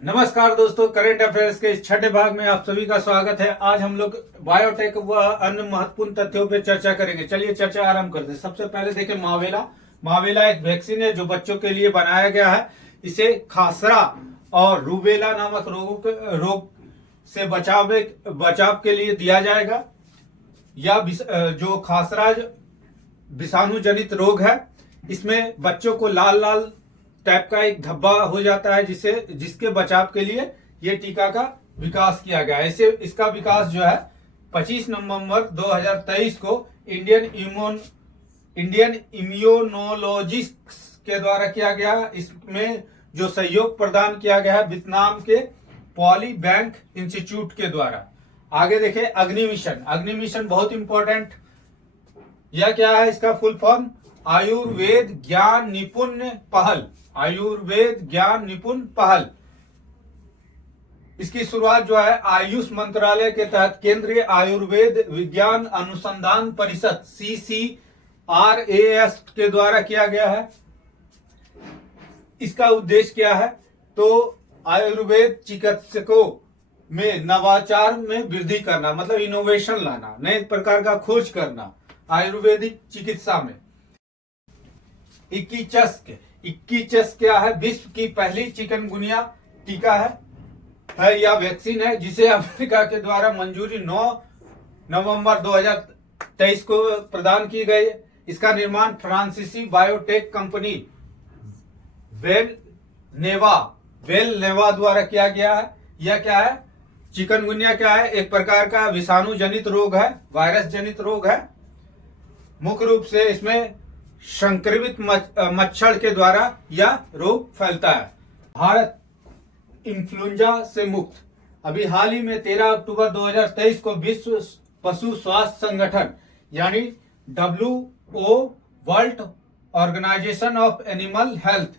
नमस्कार दोस्तों, current affairs के इस छठे भाग में आप सभी का स्वागत है। आज हम लोग बायोटेक व अन्य महत्वपूर्ण तथ्यों पर चर्चा करेंगे। चलिए चर्चा आरंभ करते हैं। सबसे पहले देखें मावेला एक वैक्सीन है जो बच्चों के लिए बनाया गया है। इसे खासरा और रूबेला नामक रोग से बचाव के लिए दिया जाएगा। जो खासरा विषाणु जनित रोग है, इसमें बच्चों को लाल लाल टाइप का एक धब्बा हो जाता है, जिसके बचाव के लिए ये टीका का विकास किया गया है। इसका विकास जो है 25 नवंबर 2023 को इंडियन इम्यूनोलॉजिस्ट के द्वारा किया गया। इसमें जो सहयोग प्रदान किया गया है वियतनाम के पॉली बैंक इंस्टीट्यूट के द्वारा। आगे देखें अग्नि मिशन बहुत इंपॉर्टेंट। यह क्या है? इसका फुल फॉर्म आयुर्वेद ज्ञान निपुण पहल। इसकी शुरुआत जो है आयुष मंत्रालय के तहत केंद्रीय आयुर्वेद विज्ञान अनुसंधान परिषद CCRAS के द्वारा किया गया है। इसका उद्देश्य क्या है? तो आयुर्वेद चिकित्सकों में नवाचार में वृद्धि करना, मतलब इनोवेशन लाना, नए प्रकार का खोज करना आयुर्वेदिक चिकित्सा में। 21 क्या है? विश्व की पहली चिकनगुनिया टीका है या वैक्सीन है, जिसे अमेरिका के द्वारा मंजूरी 9 नवंबर 2023 को प्रदान की गई। इसका निर्माण फ्रांसीसी बायोटेक कंपनी वेल नेवा द्वारा किया गया है। यह क्या है? चिकनगुनिया क्या है? एक प्रकार का विषाणु जनित रोग है, वायरस जनित रोग है। मुख्य रूप से इसमें संक्रमित मच्छर के द्वारा यह रोग फैलता है। भारत इन्फ्लुएंजा से मुक्त। अभी हाल ही में 13 अक्टूबर 2023 को विश्व पशु स्वास्थ्य संगठन यानी WHO world organisation of animal health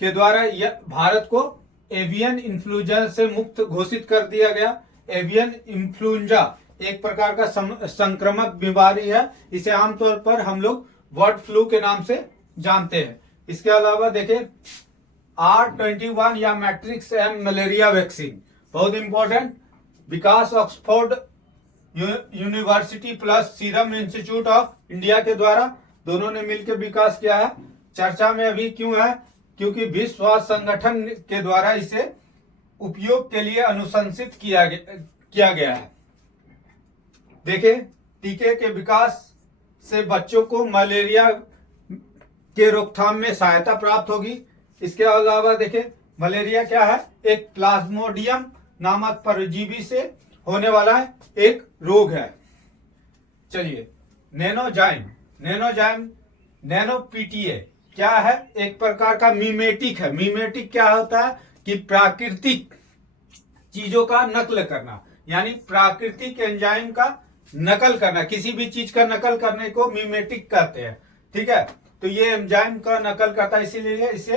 के द्वारा भारत को एवियन इन्फ्लुएंजा से मुक्त घोषित कर दिया गया। एवियन इन्फ्लुएंजा एक प्रकार का संक्रामक बीमारी है। इसे आमतौर पर हम लोग बर्ड फ्लू के नाम से जानते हैं। इसके अलावा देखें R21 या मैट्रिक्स एम मलेरिया वैक्सीन बहुत important. Vikas Oxford university plus serum institute of India के द्वारा दोनों ने मिलकर विकास किया है। चर्चा में अभी क्यों है? क्योंकि विश्व स्वास्थ्य संगठन के द्वारा इसे उपयोग के लिए अनुशंसित किया गया है। देखिए, टीके के विकास से बच्चों को मलेरिया के रोकथाम में सहायता प्राप्त होगी। इसके अलावा देखें, मलेरिया क्या है? एक प्लाज्मोडियम नामक परजीवी से होने वाला एक रोग है। चलिए, नैनो PTA क्या है? एक प्रकार का मीमेटिक है। मीमेटिक क्या होता है? कि प्राकृतिक चीजों का नकल करना, यानी प्राकृतिक एंजाइम का नकल करना। किसी भी चीज का नकल करने को मीमेटिक कहते हैं। ठीक है, तो ये एंजाइम का नकल करता है, इसीलिए इसे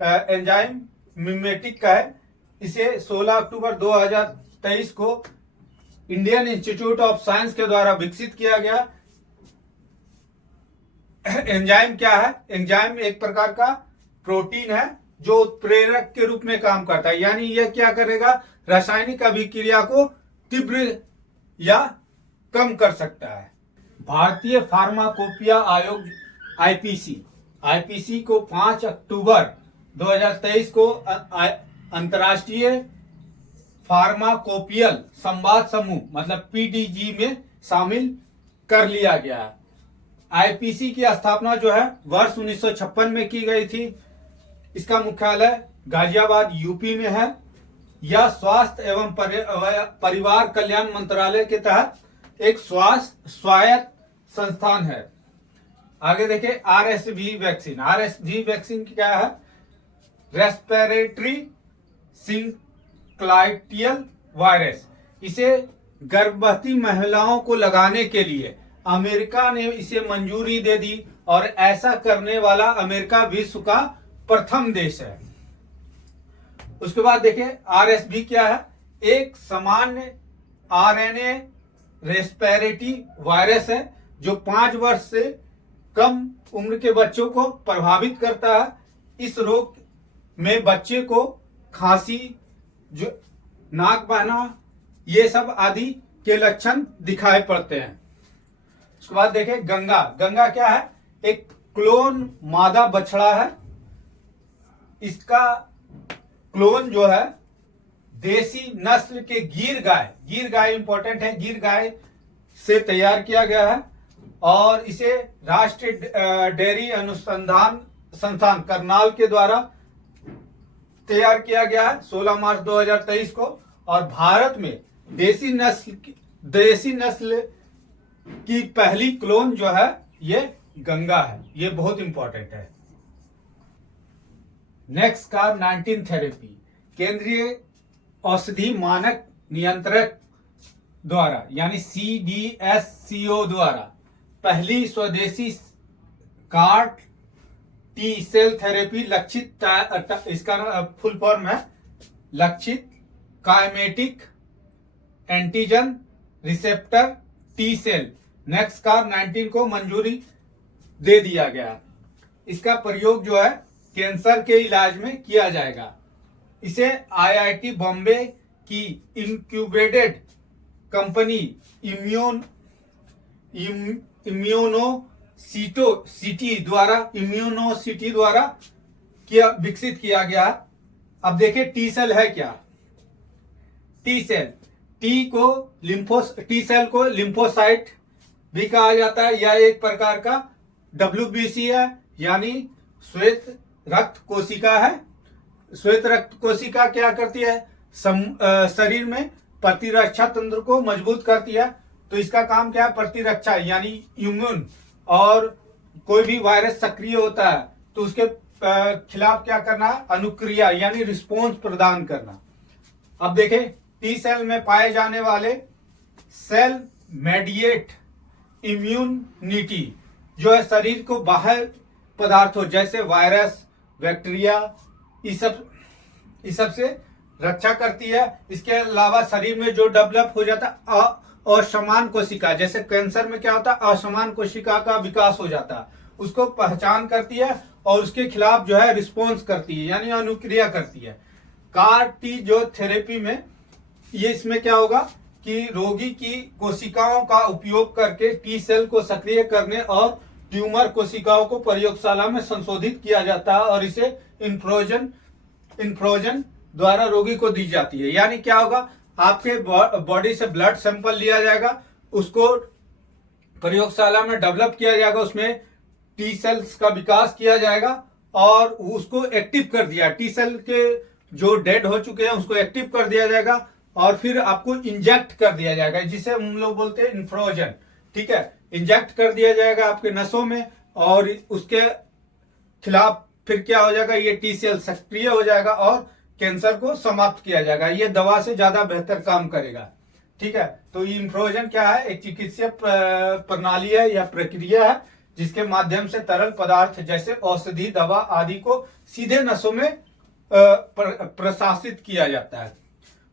एंजाइम मीमेटिक का है। इसे 16 अक्टूबर 2023 को इंडियन इंस्टीट्यूट ऑफ साइंस के द्वारा विकसित किया गया। एंजाइम क्या है? एंजाइम एक प्रकार का प्रोटीन है जो उत्प्रेरक के रूप में काम करता है, यानी यह क्या करेगा? रासायनिक अभिक्रिया को तीव्र या कम कर सकता है। भारतीय फार्माकोपिया आयोग आईपीसी को 5 अक्टूबर 2023 को अंतर्राष्ट्रीय फार्माकोपियल संवाद समूह मतलब PDG में शामिल कर लिया गया है। आईपीसी की स्थापना जो है वर्ष 1956 में की गई थी। इसका मुख्यालय गाजियाबाद यूपी में है। यह स्वास्थ्य एवं परिवार कल्याण मंत्रालय के तहत एक स्वायत्त संस्थान है। आगे देखें, RSV वैक्सीन क्या है? Respiratory syncytial virus. इसे गर्भवती महिलाओं को लगाने के लिए अमेरिका ने इसे मंजूरी दे दी और ऐसा करने वाला अमेरिका विश्व का प्रथम देश है। उसके बाद देखें, RSV क्या है? एक सामान्य RNA रेस्पिरेटरी वायरस है जो 5 वर्ष से कम उम्र के बच्चों को प्रभावित करता है। इस रोग में बच्चे को खांसी, जो नाक बहना, ये सब आदि के लक्षण दिखाई पड़ते हैं। उसके बाद देखें गंगा। गंगा क्या है? एक क्लोन मादा बछड़ा है। इसका क्लोन जो है देसी नस्ल के गिर गाय इंपॉर्टेंट है, गिर गाय से तैयार किया गया है और इसे राष्ट्रीय डेयरी अनुसंधान संस्थान करनाल के द्वारा तैयार किया गया है 16 मार्च 2023 को। और भारत में देसी नस्ल की पहली क्लोन जो है ये गंगा है। ये बहुत इंपॉर्टेंट है। नेक्स्ट का 19 थेरेपी, केंद्रीय औषधि मानक नियंत्रक द्वारा यानी CDSCO द्वारा पहली स्वदेशी CAR T सेल थेरेपी लक्षित, इसका फुल फॉर्म है लक्षित chimeric antigen receptor T cell next car 19 को मंजूरी दे दिया गया। इसका प्रयोग जो है कैंसर के इलाज में किया जाएगा। इसे IIT बॉम्बे की इंक्यूबेटेड कंपनी इम्यूनोसिटी द्वारा विकसित किया गया। अब देखिए टी सेल है क्या? टी सेल, टी सेल को लिम्फोसाइट भी कहा जाता है। यह एक प्रकार का WBC है यानी श्वेत रक्त कोशिका है। श्वेत रक्त कोशिका क्या करती है? शरीर में प्रतिरक्षा तंत्र को मजबूत करती है। तो इसका काम क्या है? प्रतिरक्षा यानी इम्यून, और कोई भी वायरस सक्रिय होता है तो उसके खिलाफ क्या करना है? अनुक्रिया यानी रिस्पॉन्स प्रदान करना। अब देखें टी सेल में पाए जाने वाले सेल मेडिएट इम्यूनिटी जो है शरीर को बाहर पदार्थों जैसे वायरस, बैक्टीरिया, इस सब से रक्षा करती है। इसके अलावा शरीर में जो डेवलप हो जाता है असमान कोशिका, जैसे कैंसर में क्या होता है? असमान कोशिका का विकास हो जाता है, उसको पहचान करती है और उसके खिलाफ जो है रिस्पॉन्स करती है यानी अनुक्रिया करती है। CAR T जो थेरेपी में ये इसमें क्या होगा कि रोगी की कोशिकाओं का उपयोग करके टी सेल को सक्रिय करने और ट्यूमर कोशिकाओं को प्रयोगशाला में संशोधित किया जाता है और इसे इन्फ्रोजन द्वारा रोगी को दी जाती है। यानी क्या होगा? आपके बॉडी से ब्लड सैंपल लिया जाएगा, उसको प्रयोगशाला में डेवलप किया जाएगा, उसमें टी सेल्स का विकास किया जाएगा और उसको एक्टिव कर दिया। टी सेल के जो डेड हो चुके हैं उसको एक्टिव कर दिया जाएगा और फिर आपको इंजेक्ट कर दिया जाएगा, जिसे हम लोग बोलते हैं इन्फ्रोजन। ठीक है, इंजेक्ट कर दिया जाएगा आपके नसों में और उसके खिलाफ फिर क्या हो जाएगा? ये टी सेल सक्रिय हो जाएगा और कैंसर को समाप्त किया जाएगा। ये दवा से ज्यादा बेहतर काम करेगा। ठीक है, तो ये इन्फ्रोजन क्या है? एक चिकित्सीय प्रणाली है या प्रक्रिया है जिसके माध्यम से तरल पदार्थ जैसे औषधि, दवा आदि को सीधे नसों में प्रशासित किया जाता है।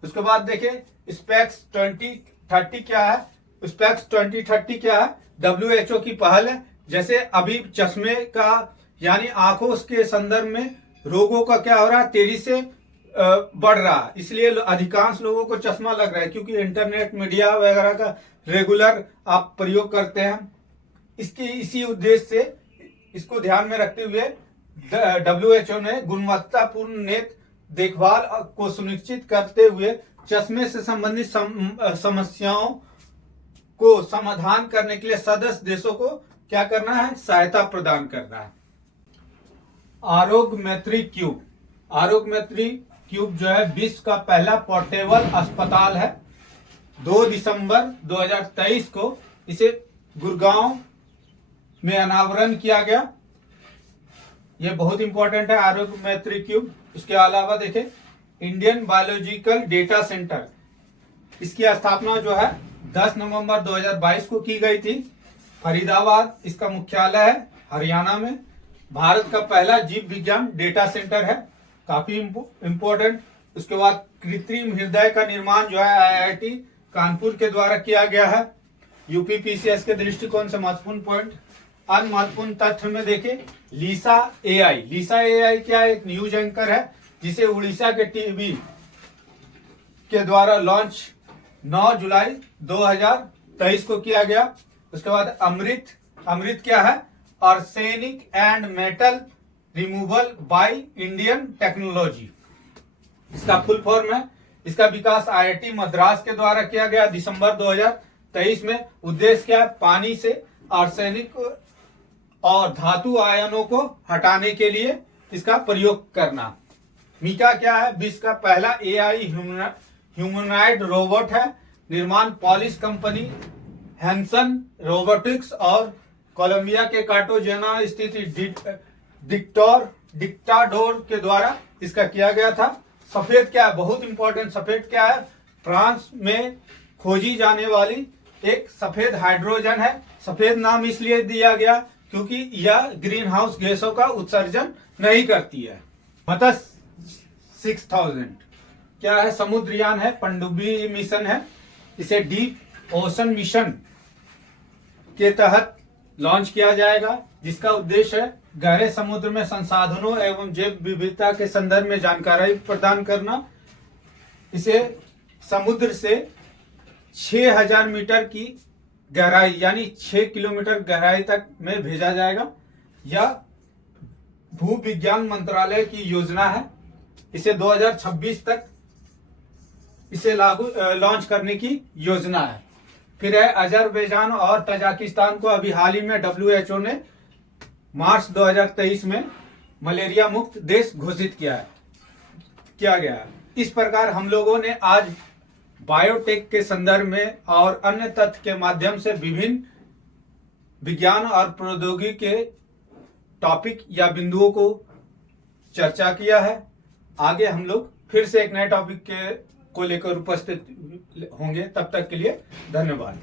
उसके बाद देखिए स्पेक्स 2030 क्या है? स्पेक्स 2030 क्या है? WHO की पहल है। जैसे अभी चश्मे का यानी आंखों के संदर्भ में रोगों का क्या हो रहा है? तेजी से बढ़ रहा है, इसलिए अधिकांश लोगों को चश्मा लग रहा है क्योंकि इंटरनेट, मीडिया वगैरह का रेगुलर आप प्रयोग करते हैं। इसी उद्देश्य से इसको ध्यान में रखते हुए WHO ने गुणवत्तापूर्ण नेत्र देखभाल को सुनिश्चित करते हुए चश्मे से संबंधित समस्याओं को समाधान करने के लिए सदस्य देशों को क्या करना है? सहायता प्रदान करना है। आरोग्य मैत्री क्यूब। आरोग्य मैत्री क्यूब जो है विश्व का पहला पोर्टेबल अस्पताल है। 2 दिसंबर 2023 को इसे गुड़गांव में अनावरण किया गया। ये बहुत इंपॉर्टेंट है आरोग्य मैत्री क्यूब। इसके अलावा देखें इंडियन बायोलॉजिकल डेटा सेंटर, इसकी स्थापना जो है 10 नवंबर 2022 को की गई थी। फरीदाबाद इसका मुख्यालय है, हरियाणा में। भारत का पहला जीव विज्ञान डेटा सेंटर है, काफी इंपॉर्टेंट। उसके बाद कृत्रिम हृदय का निर्माण जो है IIT कानपुर के द्वारा किया गया है। UPPCS के दृष्टिकोण से महत्वपूर्ण पॉइंट। अन्य महत्वपूर्ण तथ्य में देखें लीसा AI क्या है? एक न्यूज एंकर है जिसे उड़ीसा के के द्वारा लॉन्च 9 जुलाई 2023 को किया गया। उसके बाद अमृत क्या है? Arsenic and metal removal by Indian technology, इसका फुल फॉर्म है। इसका विकास IIT मद्रास के द्वारा किया गया दिसंबर 2023 में। उद्देश्य क्या है? पानी से आर्सेनिक और धातु आयनों को हटाने के लिए इसका प्रयोग करना। मीका क्या है? विश्व का पहला AI ह्यूमनॉइड रोबोट है। निर्माण पॉलिश कंपनी, हैंसन रोबोटिक्स और कोलंबिया के कार्टाजेना स्थित डिक्टाडोर के द्वारा इसका किया गया था। सफेद क्या है? बहुत इंपॉर्टेंट। सफेद क्या है? फ्रांस में खोजी जाने वाली एक सफेद हाइड्रोजन है। सफेद नाम इसलिए दिया गया क्योंकि यह ग्रीन हाउस गैसों का उत्सर्जन नहीं करती है। मत्स्य 6000 क्या है? समुद्रयान है, पनडुब्बी मिशन है। इसे डीप ओशन मिशन के तहत लॉन्च किया जाएगा, जिसका उद्देश्य है गहरे समुद्र में संसाधनों एवं जैव विविधता के संदर्भ में जानकारी प्रदान करना। इसे समुद्र से 6000 मीटर की गहराई यानी 6 किलोमीटर गहराई तक में भेजा जाएगा। यह भू विज्ञान मंत्रालय की योजना है। इसे 2026 तक इसे लॉन्च करने की योजना है। फिर है अजरबैजान और तजाकिस्तान को अभी हाल ही में WHO ने मार्च 2023 में मलेरिया मुक्त देश घोषित किया गया है। इस प्रकार हम लोगों ने आज बायोटेक के संदर्भ में और अन्य तथ्य के माध्यम से विभिन्न विज्ञान और प्रौद्योगिकी के टॉपिक या बिंदुओं को चर्चा किया है। आगे हम लोग फिर से एक नए टॉपिक को लेकर उपस्थित होंगे। तब तक के लिए धन्यवाद।